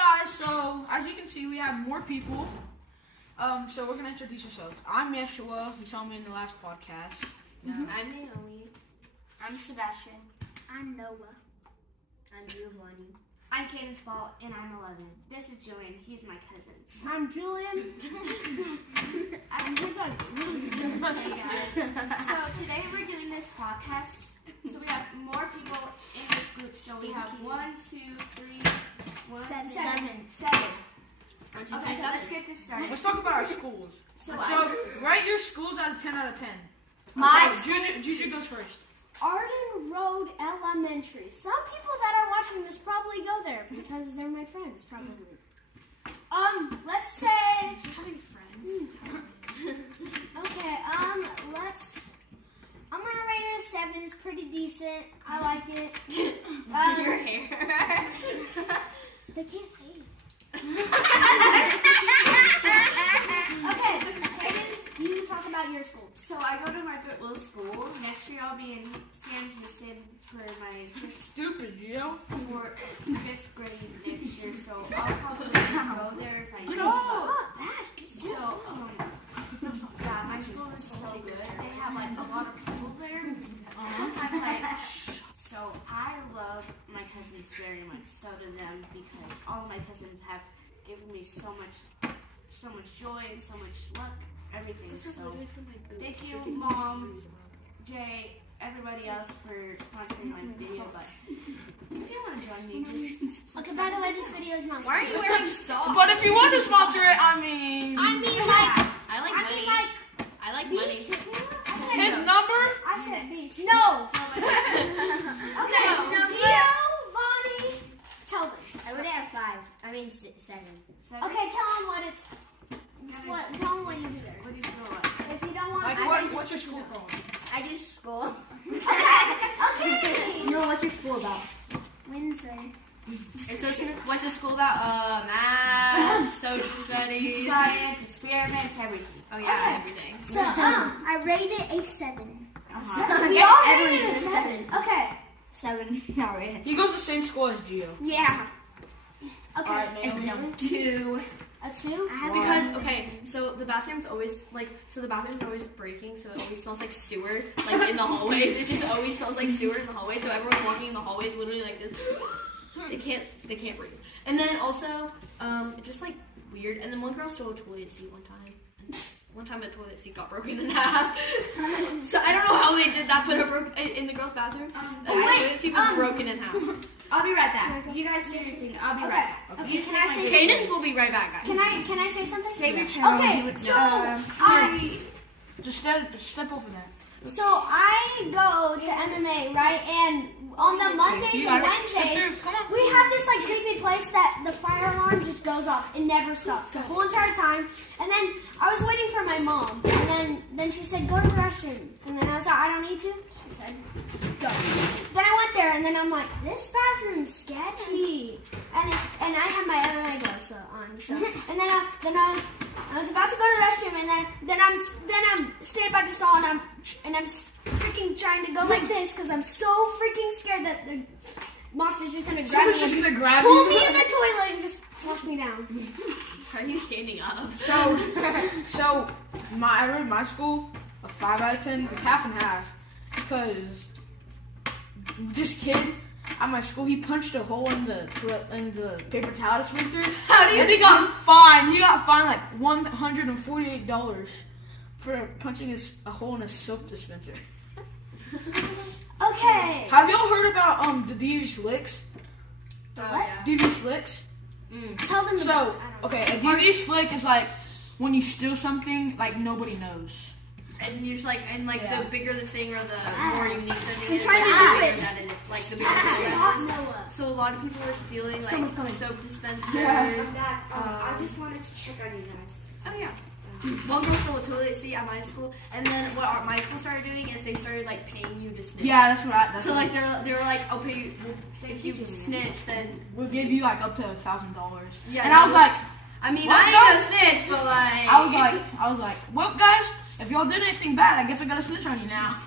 guys, so as you can see, we have more people. So we're gonna introduce ourselves. I'm Yeshua. You saw me in the last podcast. I'm Naomi. I'm Sebastian. I'm Noah. I'm Giovanni. I'm Cadence Ball, and I'm 11. This is Julian. He's my cousin. I'm Julian. Hey guys. So today we're doing this podcast. So we have more people in this group. So we have 1, 2, 3, 7. 7. One, two, Okay, three, so let's get this started. Let's talk about our schools. So Write your schools out of 10 out of 10. My Juju goes first. Arden Road Elementary. Some people that are watching this probably go there because they're my friends, probably. Let's say. having friends. Okay. I'm gonna rate it a 7. It's pretty decent. I like it. Your hair. They can't see. Okay, Cadence, you talk about your school. So I go to Margaret Willis School. Next year I'll be in Sam Houston for my Stupid, Gio. for 5th grade next year. So I'll probably go there if I can. So yeah, my school is so good. They have like a lot of people there. Sometimes so I love my cousins very much. So do them because all of my cousins have given me so much joy and so much luck, everything. So thank you, Mom, Jay, everybody else for sponsoring my video. But if you want to join me, just Okay, by the way, this video is not. Why are you wearing socks? But if you want to sponsor it, I mean I like money. I like money. beats. his number. I said beats. No. No. Giovanni, tell them. I would have 5. I mean 7. Okay, tell them what it's. Tell them what you do there. What do you feel like? If you don't want Like, what's your school called? I do school. Okay. No, what's your school about? Windsor. What's the school about? Math, social studies. Science, experiments, everything. Oh yeah, Okay. everything. So I rate it a 7. Okay, all everyone rated is a 7. Okay. 7. Alright. He goes to the same school as Gio. Yeah. Okay. Alright, It's Naomi. 2. A 2? Because so the bathroom's always the bathroom's always breaking, so it always smells like sewer, like in the hallways. It just always smells like sewer in the hallways. So everyone's walking in the hallways literally like this. They can't breathe. And then also, it's just like weird. And then one girl stole a toilet seat one time. One time a toilet seat got broken in half. So I don't know how they did that, but it broke in the girls' bathroom. The toilet seat was broken in half. I'll be right back. You guys do your thing. I'll be right back. Okay, can I say Cadence will be right back, guys. Can I say something? Save your channel. Okay, so Just step over there. So I go to MMA, right? And on the Mondays and Wednesdays, we have this like creepy place that the fire alarm just goes off. It never stops the whole entire time. And then I was waiting for my mom, and then she said, "Go to the restroom." And then I was like, "I don't need to." She said, "Go." Then I went there, and then I'm like, "This bathroom's sketchy." And I had my MMA gloves on, so and then I was about to go to the restroom, and then I'm standing by the stall, and I'm freaking trying to go like this because I'm so freaking scared that the monster's just gonna grab Someone's me, just and gonna grab pull you. me in the toilet, and just flush me down. Are you standing up? So I rate my school a 5 out of 10. It's half and half because this kid at my school, he punched a hole in the paper towel dispenser. How do you? And he got fined. He got fined like $148 for punching a hole in a soap dispenser. Okay. Have y'all heard about the DV Slicks? Oh, DV Slicks? Tell them. So, okay, a DV Slick is like when you steal something, like nobody knows. And you're just like, Yeah. the bigger the thing or the more unique the thing is, trying to the do bigger it. that it is. Like the bigger the thing that it is. Noah. So a lot of people are stealing like soap dispensers. I'm back. I just wanted to check on you guys. Oh yeah. One girl stole a toilet seat at my school, and then what my school started doing is they started like paying you to snitch. Yeah, that's what I. So like they were like, okay, if you snitch, then we'll give you like up to $1,000. Yeah, and I was like, I mean, what, I ain't no snitch, but like I was like, well, guys, if y'all did anything bad, I guess I gotta snitch on you now.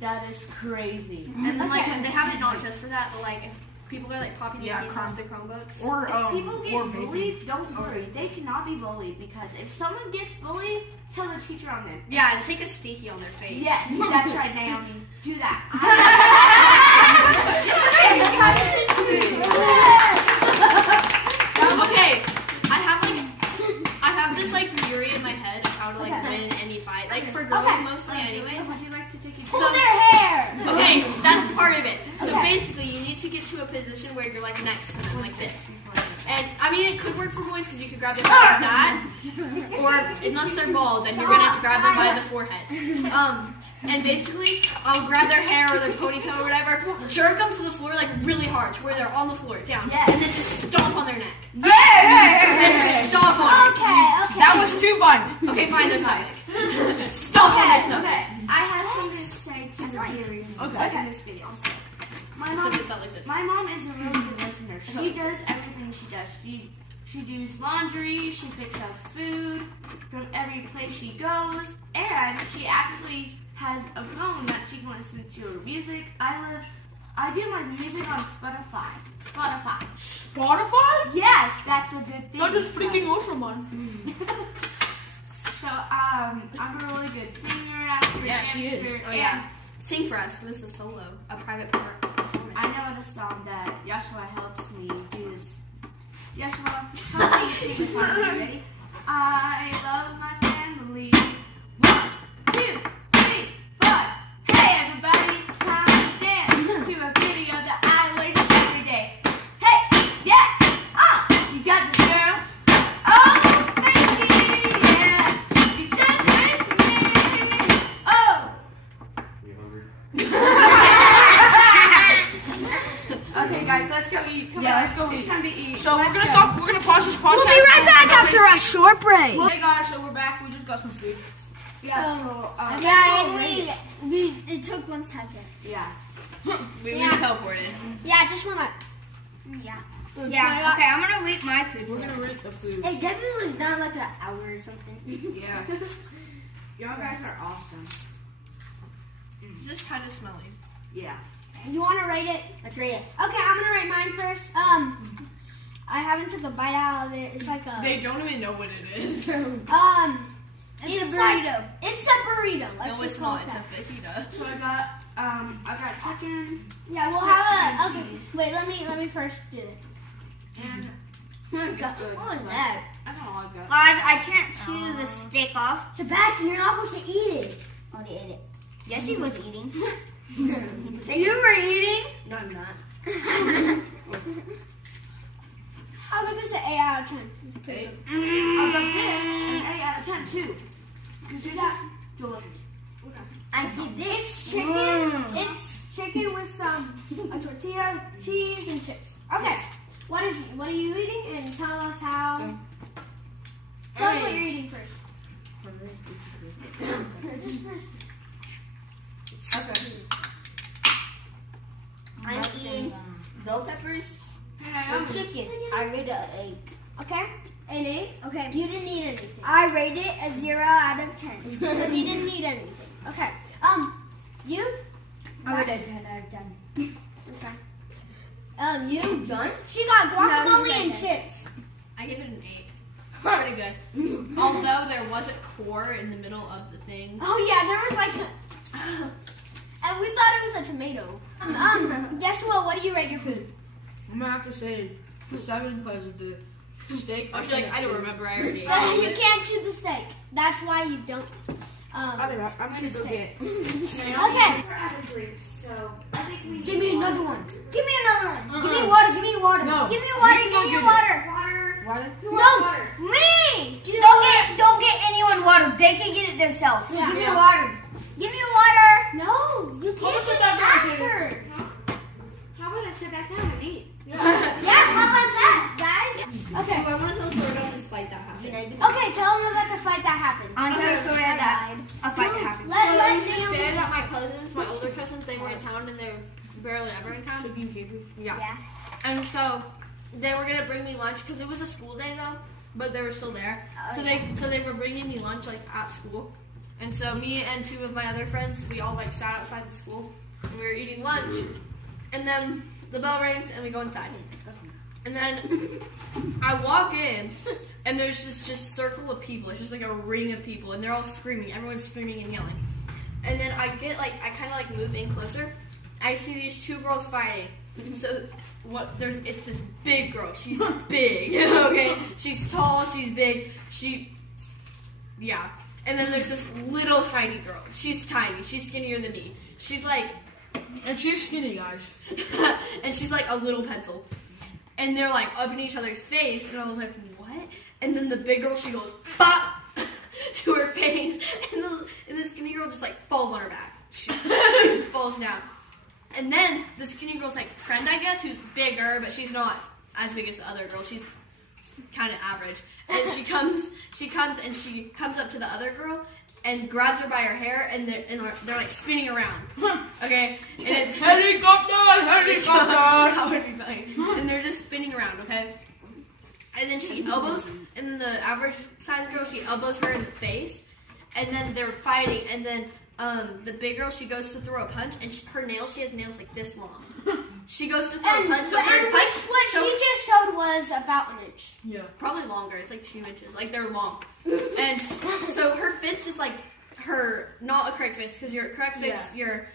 That is crazy. And then like they have it not just for that, but like if people get like poppy cookies off the Chromebooks. Or If people or get vaping. bullied, don't worry. They cannot be bullied because if someone gets bullied, tell the teacher on them. Yeah, and take a sticky on their face. Yes, that's right, Naomi. Do that. Okay, I have this like theory in my head of how to like win any fight. Like for girls mostly anyways. Would you like to take a Pull their hair. Okay, that's part of it. So basically you need to get to a position where you're like next to them like this. And I mean it could work for boys because you could grab them like that. Or unless they're bald, then you're gonna have to grab them by the forehead. And basically, I'll grab their hair or their ponytail or whatever, jerk them to the floor like really hard to where they're on the floor, down, and then just stomp on their neck. Just stomp on them. Okay. That was too fun. Okay, fine, there's my stomp on their stuff. Okay, I have something to say to the theory in this video. So, my mom is a really good listener. She does everything she does. She does laundry, she picks up food from every place she goes, and she actually has a phone that she can listen to her music. I do my music on Spotify. Spotify? Yes, that's a good thing. Not just freaking awesome one. So I'm a really good singer, actor, Yeah, she is. dancer, Oh yeah. Sing for us. This is solo, a private part. I know a song that Yeshua helps me do this. Yeshua, help me sing the song. Are you ready? I love my family. 1, 2, 3, 4. Hey everybody, it's time to dance to a video that I listen to every day. Hey, yeah, you got the girls. Oh, baby, yeah, you just made me. Oh. Okay, guys, let's go eat. Come on, let's go it's eat. time to eat. So we're gonna stop. We're gonna pause this podcast. We'll be right back after a short break. Hey guys, so we're back. We just got some food. It took 1 second. Yeah. We Yeah. just teleported. Yeah, just one. Yeah. Yeah. Okay, I'm gonna rate my food. We're gonna rate the food. It definitely was not like an hour or something. Yeah. Y'all guys are awesome. It's just kind of smelly. Yeah. You want to rate it? Let's rate it. Okay, I'm gonna rate mine first. I haven't took a bite out of it. It's like a They don't even know what it is. it's a burrito. Like, it's a burrito. Let's No, just it's call not. it It's that. a fajita. So I got chicken Yeah, we'll have a. Okay, wait. Let me first do it. and What was that? I don't know what I got. Guys, I can't chew the steak off. Sebastian, you're not supposed to eat it. I already ate it. Yes, he was eating. You were eating? No, I'm not. I'll give this an 8 out of 10. I got this an 8 out of 10 too. You do that? Delicious. I give this. It's chicken. It's chicken with some a tortilla, cheese, and chips. Okay. What are you eating? And tell us how. Tell us what you're eating first. Okay. I'm eating bell peppers and chicken. I rate it an 8. Okay. An 8. Okay. You didn't eat anything. I rate it a 0 out of 10. Because you didn't eat anything. Okay. You? I rate it a 10 out of 10. Okay. You? Done? She got guacamole No, and it's chips. I give it an 8. Pretty good. Although there was a core in the middle of the thing. Oh yeah, there was like, and we thought it was a tomato. Yeshua, what do you rate your food? I'm gonna have to say 7 because of the steak. I feel like I don't remember. I already ate You it. can't chew the steak. That's why you don't. I'll be right. I'm gonna go get. Okay. We're out of drinks, so I think we Give me another one. Give me another one. Give Uh-uh. me water. Give me water. No. Give me water. You Give go me get it. water. water. What? Who wants No. water? Me. Don't get anyone water. They can get it themselves. Yeah. Give me Yeah. water. Give me water. No, you can't much is just that ask gonna her. How about I sit back down and eat? Yeah, how about that, guys? Okay. I want to tell a story about this fight that happened. Okay, tell them about the fight that happened. I'm telling a story of that. A fight that happened. Let So it was this Naomi- day that my cousins, my older cousins, they were in town and they were barely ever in town. Yeah. Yeah. And so they were gonna bring me lunch because it was a school day though, but they were still there. So they were bringing me lunch like at school. And so me and 2 of my other friends, we all like sat outside the school and we were eating lunch. And then the bell rings, and we go inside. And then I walk in, and there's this just circle of people. It's just like a ring of people, and they're all screaming. Everyone's screaming and yelling. And then I kind of like move in closer. I see these two girls fighting. So it's this big girl. She's big, okay? She's tall, she's big, yeah. And then there's this little tiny girl. She's tiny, she's skinnier than me. She's like, and she's skinny, guys. and she's like a little pencil. And they're like up in each other's face, and I was like, what? And then the big girl, she goes, bop, to her face, and the skinny girl just like falls on her back. She just falls down. And then the skinny girl's like friend, I guess, who's bigger, but she's not as big as the other girl. She's kind of average. And she comes up to the other girl and grabs her by her hair, and they're like spinning around. Okay? And it's helicopter. That would be funny. And they're just spinning around, okay? And then she elbows, and the average size girl, she elbows her in the face, and then they're fighting, and then the big girl, she goes to throw a punch, and she has nails like this long. She goes to throw a punch, what she just showed was about an inch. Yeah, probably longer. It's like 2 inches. Like they're long, and so her fist is like not a correct fist, because your correct fist, your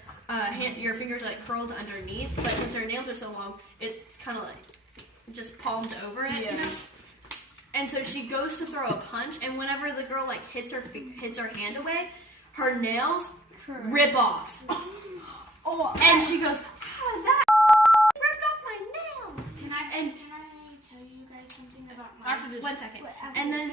fingers are like curled underneath, but since her nails are so long, it's kind of like just palmed over it. Yeah. You know? And so she goes to throw a punch, and whenever the girl like hits her hand away, her nails rip off. And she goes, that ripped off my nail. Can I tell you guys something about my... After this. 1 second. And then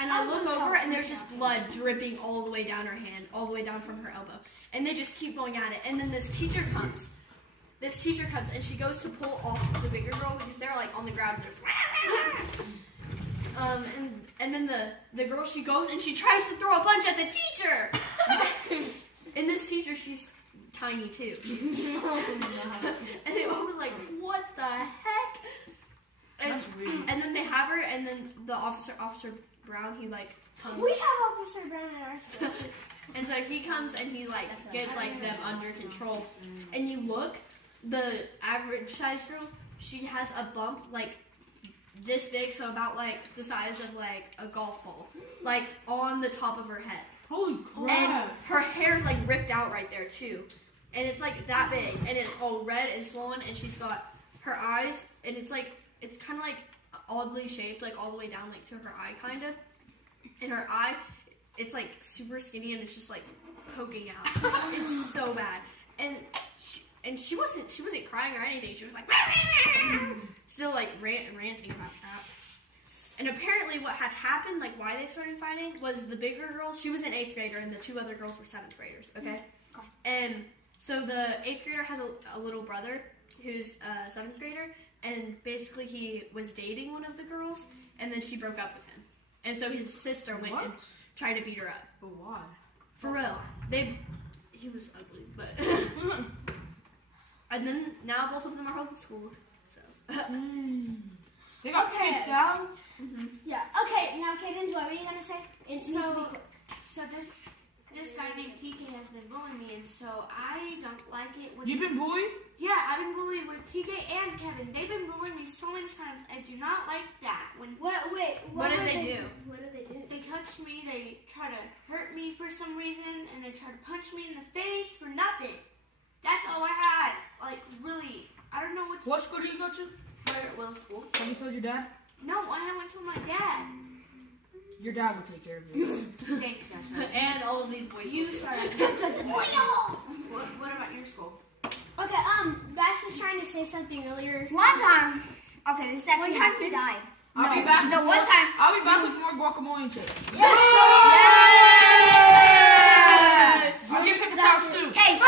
I look over, and there's just blood dripping all the way down her hand, all the way down from her elbow. And they just keep going at it. And then this teacher comes, and she goes to pull off the bigger girl, because they're like on the ground, and there's and then the girl, she goes and she tries to throw a punch at the teacher. And this teacher, she's tiny too. And they all was like, what the heck? And then they have her, and then the Officer Brown, he like comes. We have Officer Brown in our school. And so he comes and he like gets like them under control. And you look, the average size girl, she has a bump like this big, so about like the size of like a golf ball, like on the top of her head. Holy crap! And her hair's like ripped out right there too, and it's like that big, and it's all red and swollen, and she's got her eyes, and it's kind of like oddly shaped, like all the way down like to her eye kind of, and her eye, it's like super skinny, and it's just like poking out. It's so bad, and she wasn't crying or anything. She was like still like ranting about that. And apparently what had happened, like why they started fighting, was the bigger girl, she was an 8th grader, and the two other girls were 7th graders, okay? And so the 8th grader has a little brother who's a 7th grader, and basically he was dating one of the girls, and then she broke up with him. And so his sister went and tried to beat her up. But why? For real. He was ugly, but... And then now both of them are homeschooled. So. They got kicked out? Mm-hmm. Yeah. Okay, now Cadence, what were you going to say? So this guy named TK has been bullying me, and so I don't like it. You've been bullied? Yeah, I've been bullied with TK and Kevin. They've been bullying me so many times. I do not like that. What did they do? What did they do? They touched me. They try to hurt me for some reason, and they try to punch me in the face for nothing. That's all I had. Like, really, I don't know What school do you go to? Will School. Have you told your dad? No, I went to my dad. Your dad will take care of you. Thanks, guys. And all of these boys. You started. What about your school? Okay, Bash was trying to say something earlier. One time. Okay, this is actually one time he died. I'll be back. No, one time. I'll be back with more guacamole and chips. Yay! I'll get paper towels too. Okay, so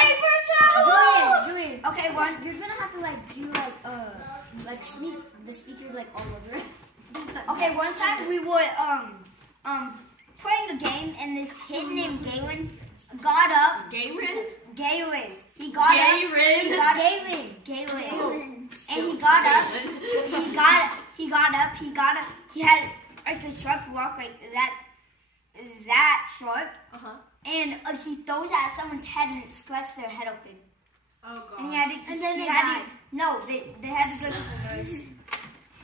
Paper towel. Julian. Okay, you're gonna have to like do like sneak the speakers like all over it. Okay, one time we were playing a game, and this kid named Galen got up. Galen. He got up. And he got up. He got up. He had like a sharp rock like that sharp. Uh-huh. And he throws it at someone's head, and it scratched their head open. Oh God. And he had to, And then he they had died. to, no, they had to go to the nurse.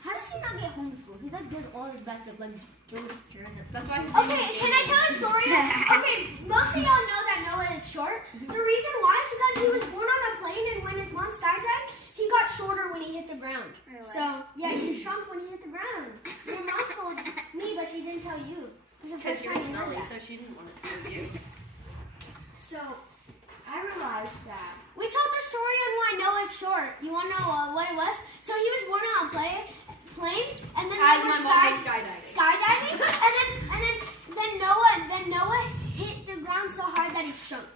How does he not get homeschooled? He like does all his best of like those journals. That's why. Okay, can I tell a story? Okay, most of y'all know that Noah is short. The reason why is because he was born on a plane, and when his mom skydived, he got shorter when he hit the ground. Really? So yeah, he shrunk when he hit the ground. Your mom told me, but she didn't tell you. It was the Because first you're time you heard smelly, that. so she didn't want to tell you. So I realized that we told the story on why Noah's short. You want to know what it was? So he was born on a plane, and then As they were my mom was skydiving. skydiving, and then Noah hit the ground so hard that he shrunk.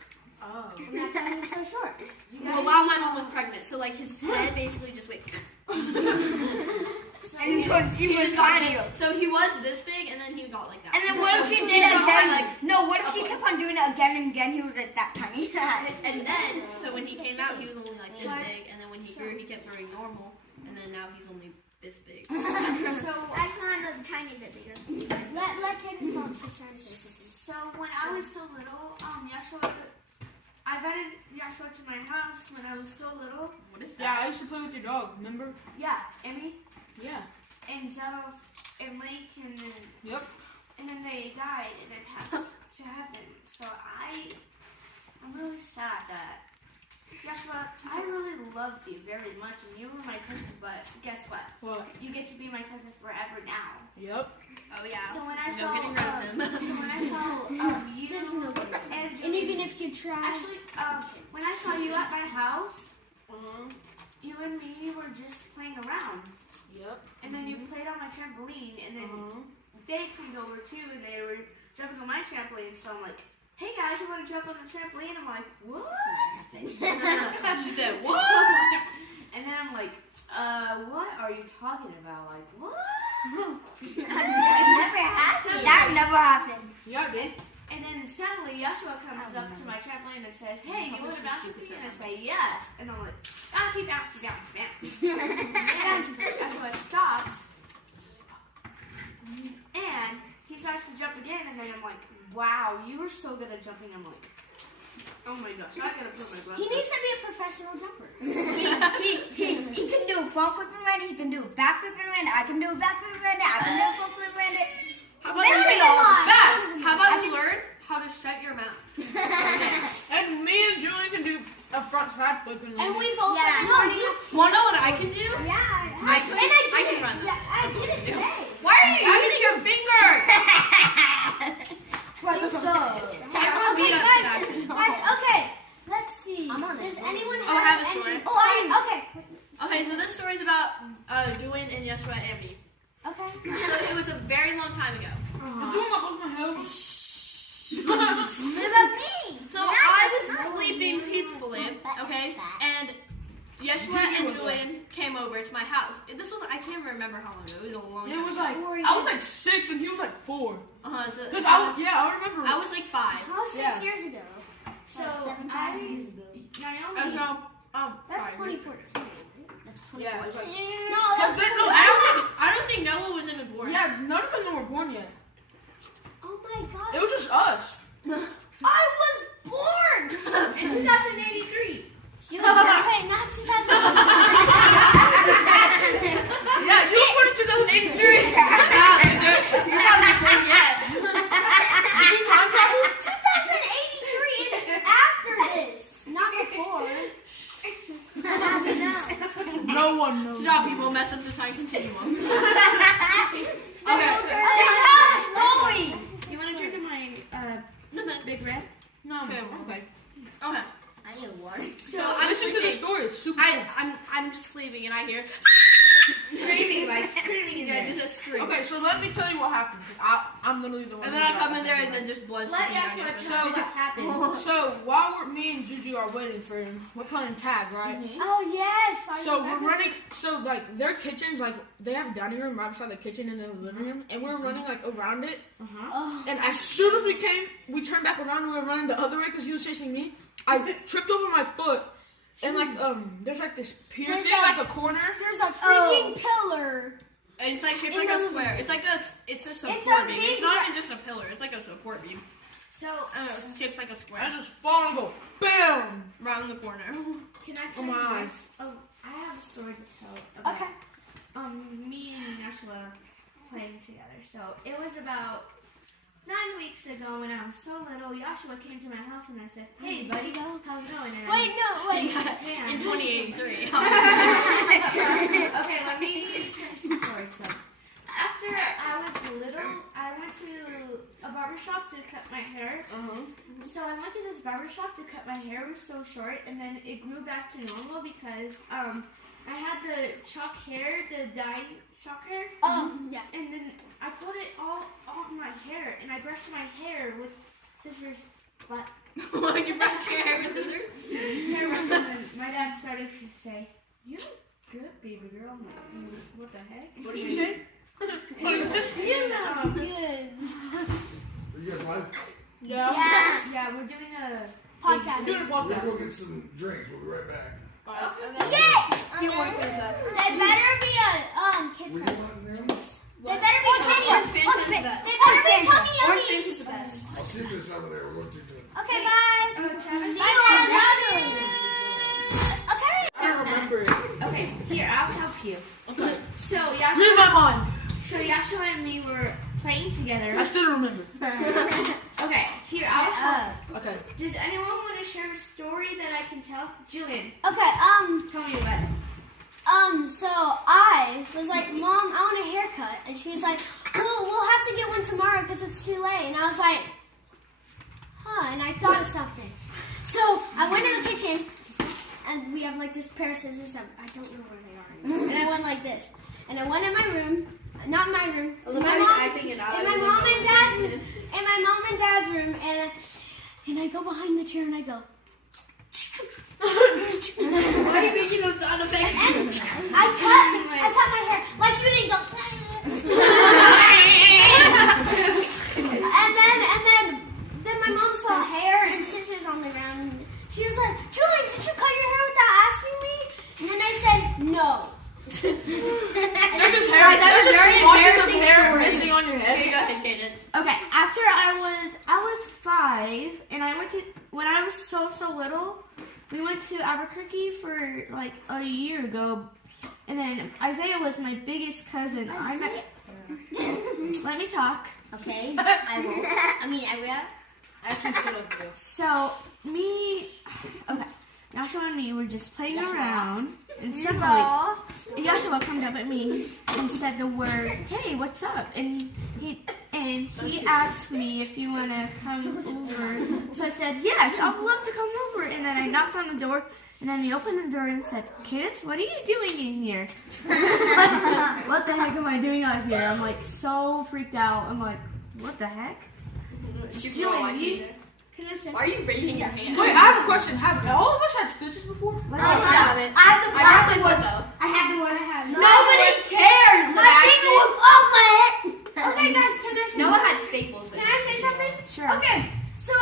Oh. And that's why he was so short. Well, while my mom was pregnant, so like his head basically just went. And he was tiny. So he was this big, and then he got like that. And then what if she did it again? No, what if she kept on doing it again and again? He was like that tiny. And then, so when he came out, he was only like this big, and then when he grew, he kept growing normal, and then now he's only this big. So I found a tiny bit bigger. Let Katie talk. She's trying to say something. So when I was so little, Yeshua, I invited Yeshua to my house when I was so little. What is Yeah, that? I used to play with your dog. Remember? Yeah, Emmy Yeah. and Zelda and Lake, and Yep. then they died and then passed to heaven. So I'm really sad that Yeshua, I really loved you very much, and you were my cousin. But guess what? What? You get to be my cousin forever now. Yep. Oh yeah. So when I No saw, getting rid of him. so when I saw you There's no getting rid and And even if you try, actually, when I saw you at my house, Uh-huh. you and me were just playing around, Yep. and then you played on my trampoline, and then Uh-huh. they came over too, and they were jumping on my trampoline. So I'm like, "Hey guys, you want to jump on the trampoline?" I'm like, "What?" She said, "What?" And then I'm like, "What are you talking about? Like, what?" That never happened. Yeah, I did. And then suddenly Yeshua comes up to my trampoline and says, "Hey, you want to bounce with me?" And I say, "Yes." And I'm like, "Bouncy, bouncy, bouncy, bouncy." And Yeshua stops. And he starts to jump again. And then I'm like, "Wow, you were so good at jumping." I'm like, "Oh my gosh, I gotta put my gloves he on." needs to be a professional jumper. He can do a front flip and run it. He can do a back flip and run it. I can do a back flip and run it. I can do a front flip and run it. How about There we you? go. Beth, how about you learn how to shut your mouth? And me and Julian can do a front side flip and And we've also Yeah. been learning. Wanna know what I can do? Yeah, I can- and I can run Yeah, this. I did it today. Why are you using your finger? Like so. Hey, I'm gonna beat up guys, that. guys, okay. Let's see. I'm on Does this. anyone Oh, I have a any- story. Okay. Okay, so this story is about Julian and Yeshua and me. Okay. So it was a very long time ago. I'm doing my head. What about me? So I was sleeping peacefully, okay, and Yeshua and Julian came over to my house. This was, I can't remember how long ago. It was a long It time. was like, I was like 6 and he was like 4. So, Cause I remember. I was like 5. How was 6 Yeah. years ago? So Seven I, years ago. And Naomi, so, That's 5. 2014. Yeah, it was like, No, cause that's they, no, I don't think Noah was even born. yeah, none of them were born yet. Oh my gosh. It was just us. I was born in 2083. Okay, not 2000. Yeah, you were born in 2083. You're not even born yet. Did you time travel? 2083 is after this, not before. No one knows. Stop, people mess up the time continuum. Okay, Okay. tell the story. You want to drink in my Big Red? No, Okay. okay. Okay. I need water. So I'm Listen to the sleeping. story. It's super I'm just sleeping and I hear Screaming, like screaming in yeah, there. just a scream. Okay, so let me tell you what happened. I'm literally the one. And then I come in there and then just blood. Let streaming down Yeshua Yeshua's tell me what happened. So while me and Juju are waiting for him, we're playing tag, right? Oh yes. I So we're remember. running. So like their kitchen's like they have a dining room right beside the kitchen and then the living room, and we're running like around it. Oh. And as soon as we turned back around and we were running the other way because he was chasing me. I tripped over my foot, and like there's like this pier There's thing, a- like a corner. There's a freaking pillar. And it's like shaped In like a the- square. It's like it's a support It's a beam. big It's not ra- even just a pillar. It's like a support beam. So, Shaped like a square. I just fall and go BAM! Round the corner. can I Oh tell my you eyes. guys? Oh, I have a story to tell about Okay. me and Nashua playing together. So it was about 9 weeks ago when I was so little. Joshua came to my house and I said, "Hey, buddy, how's it going?" And I Wait, no, wait. shook his hand. In 2083. Okay, let me finish the story. So, after I was little, I went to a barber shop to cut my hair. So I went to this barber shop to cut my hair. It was so short, and then it grew back to normal because I had the chalk hair, the dye chalk hair. Oh, yeah. And then I put it all on my hair, and I brushed my hair with scissors. But When you brush your hair with scissors? hair brush, and then my dad started to say, "You look good, baby girl." I'm like, "What the heck?" What did she say? Good. You guys live? Yeah. Yeah, we're doing a Podcast. Doing a We're podcast. gonna go get some drinks. We'll be right back. They better be a kid We friendly. want them? They better be Orange tummy. Fanta is the best. They better be tummy Orange yummies. Fanta is the best. I'll see if there's over there. We're going to do it. Okay, bye. Travis. See you. I love you. Okay. I don't remember it. Okay, here, I'll help you. Okay. So Read Yashua, my mind. and me were playing together. I still remember. Okay, here, I'll help. Okay. Does anyone want to share a story that I can tell? Julian, Okay, tell me about it. so I was like, Mom, I want a haircut. And she's like, well, we'll have to get one tomorrow because it's too late. And I was like, and I thought of something. So I went in the kitchen, and we have like this pair of scissors that I don't know where they are. And I went like this. And I went in my room, not my room, in my mom and dad's room, and I go behind the chair and I go. Why are you making those sound effects? I cut my hair like you didn't go. and then my mom saw hair and scissors on the ground. She was like, "Julie, did you cut your hair without asking me?" And then I said, "No." There's just hair. Guys, that was There's very just swatches of embarrassing hair story. missing on your Here you head. go ahead, Kaden. Okay, after I was 5, and I went to, when I was so little, we went to Albuquerque for like a year ago, and then Isaiah was my biggest cousin. Let me talk. Okay, I will. I will. I actually still like you. So okay, Joshua and me were just playing around, and suddenly Joshua comes up at me and said the word, "Hey, what's up?" And he asked me if you want to come over. So I said, "Yes, I'd love to come over." And then I knocked on the door, and then he opened the door and said, "Cadence, what are you doing in here?" What the heck am I doing out here? I'm like so freaked out. I'm like, what the heck? She's Julian, watching you- it. Can I say? Why are you raising your hand? Wait, I have a question. Have all of us had stitches before? I haven't. I have the I have the one one. though. I have the one. Nobody cares. My finger was off my head. Okay, guys, can I say Noah something? had staples. But Can I say something? Sure. Okay, so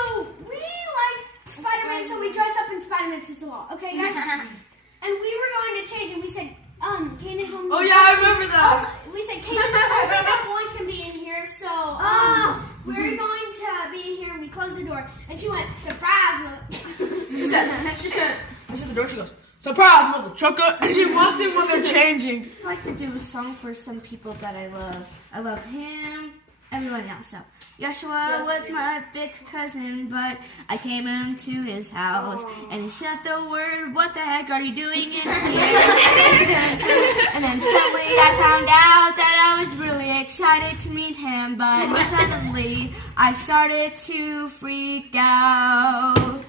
we like Spider-Man, so we dress up in Spider-Man suits a lot. Okay, guys? And we were going to change, and we said, Candace only. Oh yeah, I remember that. We said, Candace, only the boys can be in here, so we're going to be in here, and we closed the door. And she went, surprise, mother. She said, this is the door. She goes, surprise, mother trucker. And she walks in when they're changing. I'd like to do a song for some people that I love. I love him, everyone else. So, Joshua was my big cousin, but I came into his house and he said the word, "What the heck are you doing in here?" And then suddenly I found out that I was really excited to meet him, but suddenly I started to freak out.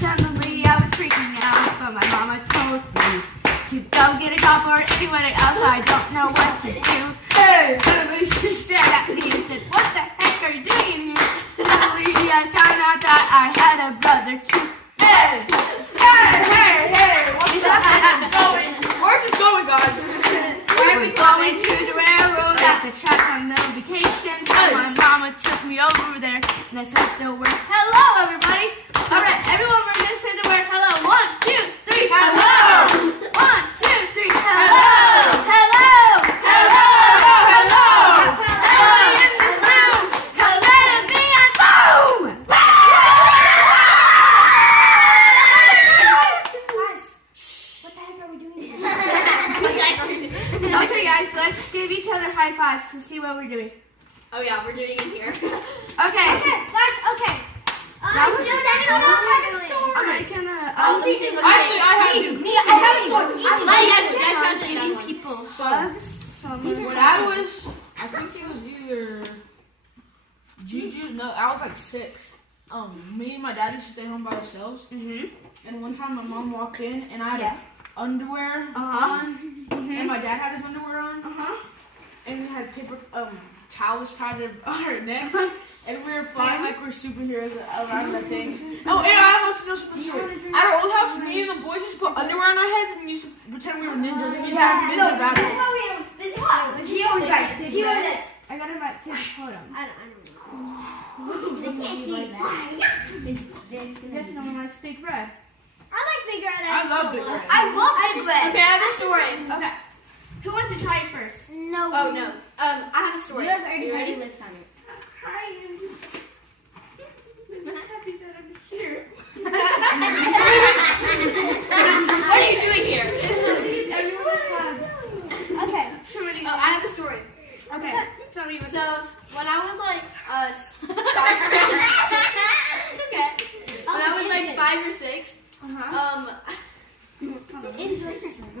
Suddenly I was freaking out, but my mama told me to go get a dog or anyone else. I don't know what to do. Hey! Suddenly she stared at me and said, "What the heck are you doing in here?" Suddenly I found out that I had a brother too. Hey! What's the heck going? Where's this going, guys? We're going to the railroad at the track on no vacation. So my mama took me over there and I said the word, "Hello, everybody." Alright, everyone, we're going to say the word hello. 1, 2, 3, hello! 1, 2, 3, hello! Hello! Hello! Hello! Everybody in this room, come let me and boom! Okay, guys, let's give each other high fives to see what we're doing. Oh yeah, we're doing it here. Okay. Okay, guys, okay. That was I'm making a. Actually, I have to. Me, I have a sword. Yes, hasn't done one. people So, hugs. So I'm gonna when try. I think it was either Juju. No, I was like 6. Me and my dad used to stay home by ourselves. Mhm. And one time my mom walked in and I had underwear Uh-huh. on, and my dad had his underwear on, and we had paper towels tied to our necks, and we were flying like we're superheroes around that thing. Oh, and I almost know something short. At our old house, me and the boys used to put underwear on our heads and used to pretend we were ninjas and used to have ninja battles. This is what. He always like. He always like. I got him at 10. Hold on. I don't know. They can't see that. Yes, no one likes Big Red. I like Big Red. I love Big Red. I love Big Red. Okay, I have a story. Okay. Who wants to try it first? No. Oh no. I have a story. You have already You had ready? your lips on it. I'm just happy that I'm here. What are you doing here? Everyone's hug. Okay. Somebody. Oh, I have a story. Okay. Tell me what. So when I was like it's okay. When I was like 5 or 6,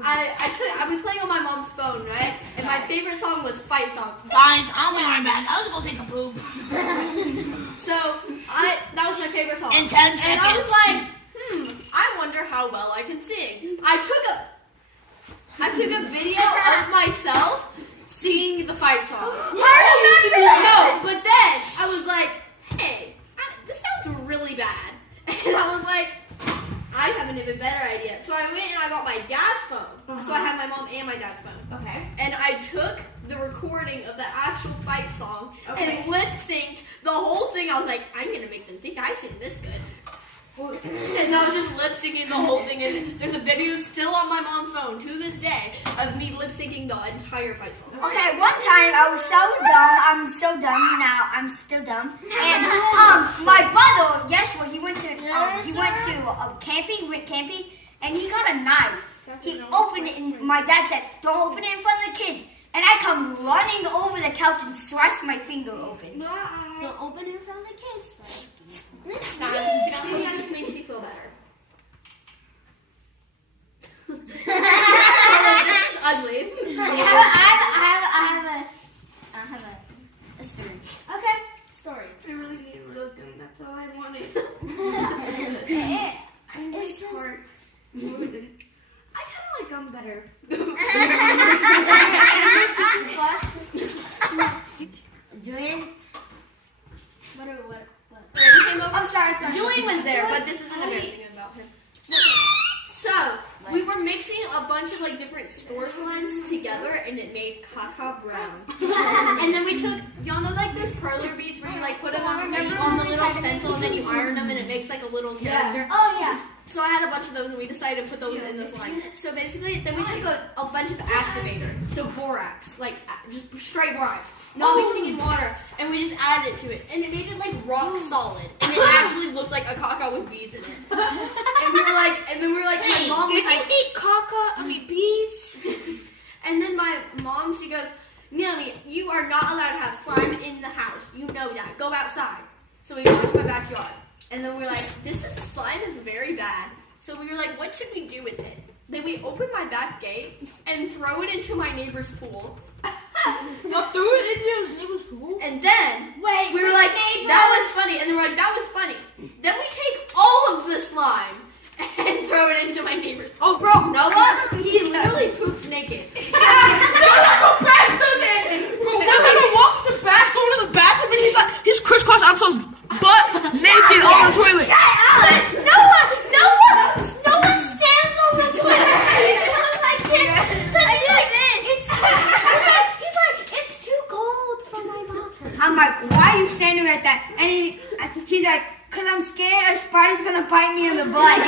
I was playing on my mom's phone, right? And my favorite song was Fight Song. Guys, I'm going back. I was gonna take a poop. So that was my favorite song. In 10 seconds. And I was like, I wonder how well I can sing. I took a video of myself singing the Fight Song. No, but then I was like, hey, this sounds really bad. And I was like, I have an even better idea. So I went and I got my dad's phone. So I had my mom and my dad's phone. Okay. And I took the recording of the actual fight song and lip synced the whole thing. I was like, I'm gonna make them think I sing this good. And I was just lip syncing the whole thing. And there's a video still on my mom's phone to this day of me lip syncing the entire fight song. Okay, one time I was so dumb. I'm so dumb now. I'm still dumb. And my brother, Yeshua, he went to camping, and he got a knife. He opened it, and my dad said, "Don't open it in front of the kids." And I come running over the couch and slice my finger open. Don't open it in front of the kids. That just makes me feel better. Ugly. I have a story. Okay. Story. I really need a real gun. That's all I wanted. It's hard. I kind of like gum better. Julian? What? I'm sorry. Julian was there, but this isn't embarrassing about him. So, we were mixing a bunch of like different store slimes together and it made caca brown. And then we took, y'all know like those perler beads where you like put them on the little stencil and then you iron them and it makes like a little character? Oh, yeah. So I had a bunch of those and we decided to put those in the slime. So basically, then we took a bunch of activator, so borax, like just straight borax, not mixing in water, and we just added it to it, and it made it like rock solid, and it actually looked like a caca with beads in it. And then we were like, my mom was like, eat caca? Bees? and then my mom, she goes, Naomi, you are not allowed to have slime in the house. You know that. Go outside. So we went to my backyard. And then we were like, slime is very bad. So we were like, what should we do with it? Then we opened my back gate and throw it into my neighbor's pool. Y'all threw it into your neighbor's pool? And then Wait, we were like, that was funny. And then we're like, that was funny. Then we take all of the slime and throw it into my neighbor's pool. Oh, bro, Noah, he literally poops naked. Walks to Bash, going to the bathroom, and he's crisscross applesauce butt naked on the toilet. No one stands on the toilet. I do like this. He's like, it's too cold for my mouth. I'm like, why are you standing like that? And he's like, because I'm scared a spider's going to bite me in the butt.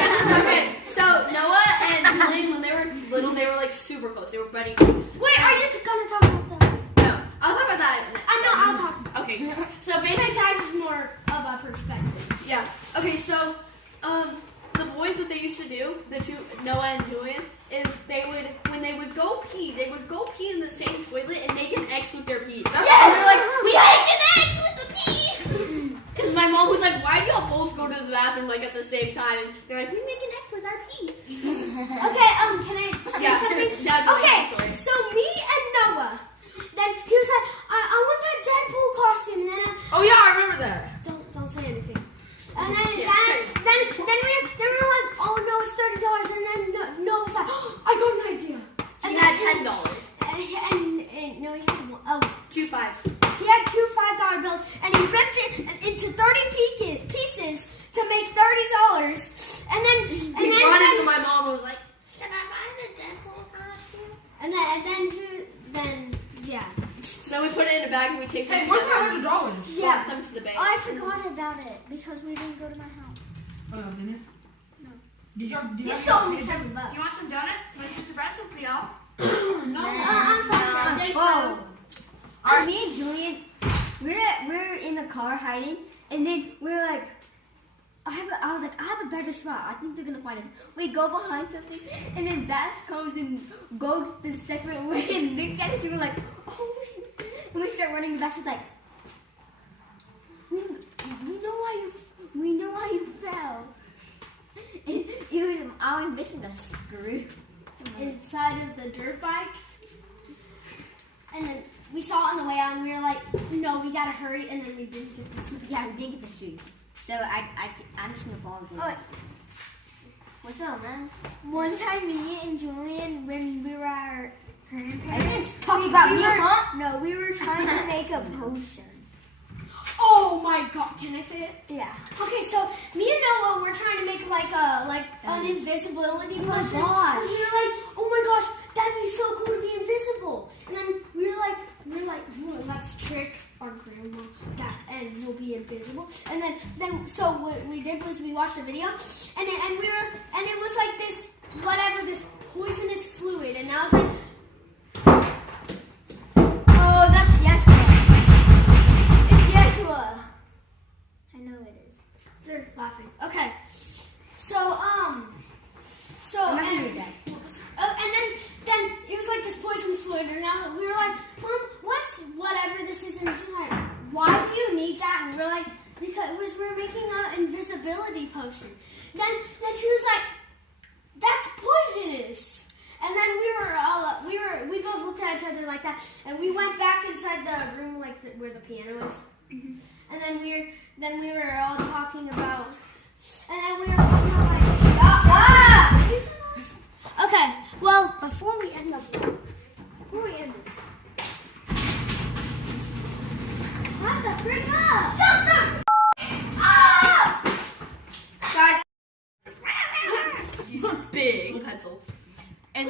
Okay, so Noah and Julian, when they were little, they were like super close. They were buddy. Wait, are you going to talk about that? No, I'll talk about that in a minute. I know, I'll talk. Okay, so basically, Sometimes more of a perspective. yeah. Okay, so the boys, what they used to do, the two, Noah and Julian, is they would when they would go pee in the same toilet and make an X with their pee. That's And they're like, we make an X with the pee. Because my mom was like, why do y'all both go to the bathroom like at the same time? And they're like, we make an X with our pee. Okay, can I say Yeah. something? Yeah, go Okay, ahead, sorry. so me and Noah, then he was like, I want that Deadpool costume, and then Oh yeah, I remember that. don't say anything. And then Yeah, then we were like, oh no, it's $30, and then Noah was like, oh, I got an idea. And He then- had $10. And no, he had one. Oh, 2 5s. he had two $5 bills, and he ripped it into 30 pieces to make $30. And then He brought it to my mom and was like, Can I buy the Deadpool costume? then yeah. then we put it in a bag and we taped it Hey, where's together my and $100? Yeah. brought them to the bank. I forgot about it because we didn't go to my house. Oh, didn't you? No. Did y'all? Did You y'all stole me pay $7. Do you want some donuts? My sister brought some for y'all. No. I'm fine. Whoa. Me and Julian, we're in the car hiding, and then we're like, I was like, I have a better spot. I think they're gonna find us. We go behind something, and then Bash comes and goes the separate way and looks at us, and we're like, oh shit. And we start running. Bash is like, we know why you fell. I was missing a screw. Inside of the dirt bike, and then we saw it on the way out, and we were like, no, we gotta hurry, and then we didn't get the screw. Yeah, we didn't get the shoe. So I'm just gonna fall again. Oh, What's up, man? one time, me and Julian, when we were at our grandparents, Everyone's talking about me, huh? no, we were trying to make a potion. Oh my god, can I say it? Yeah. Okay, so me and Noah were trying to make like an invisibility potion. gosh. And we were like, oh my gosh, that'd be so cool to be invisible. And then we were like, let's trick our grandma that and we'll be invisible. And then so what we did was we watched a video, and it was like this poisonous fluid, and I was like, Oh, that's Yeshua. It's Yeshua. I know it is. they're laughing. Okay, so I'm not and- gonna do that. and then it was like this poisonous fluid, and now we were like, Mom, what's whatever this is? And she's like, why do you need that? And we're like, because we're making an invisibility potion. Then she was like, that's poisonous. And then we both looked at each other like that, and we went back inside the room like where the piano is. And then we were all talking about, and then we were talking about like, okay, well, before we end this, how the frick up? Stop that! Use a big pencil. And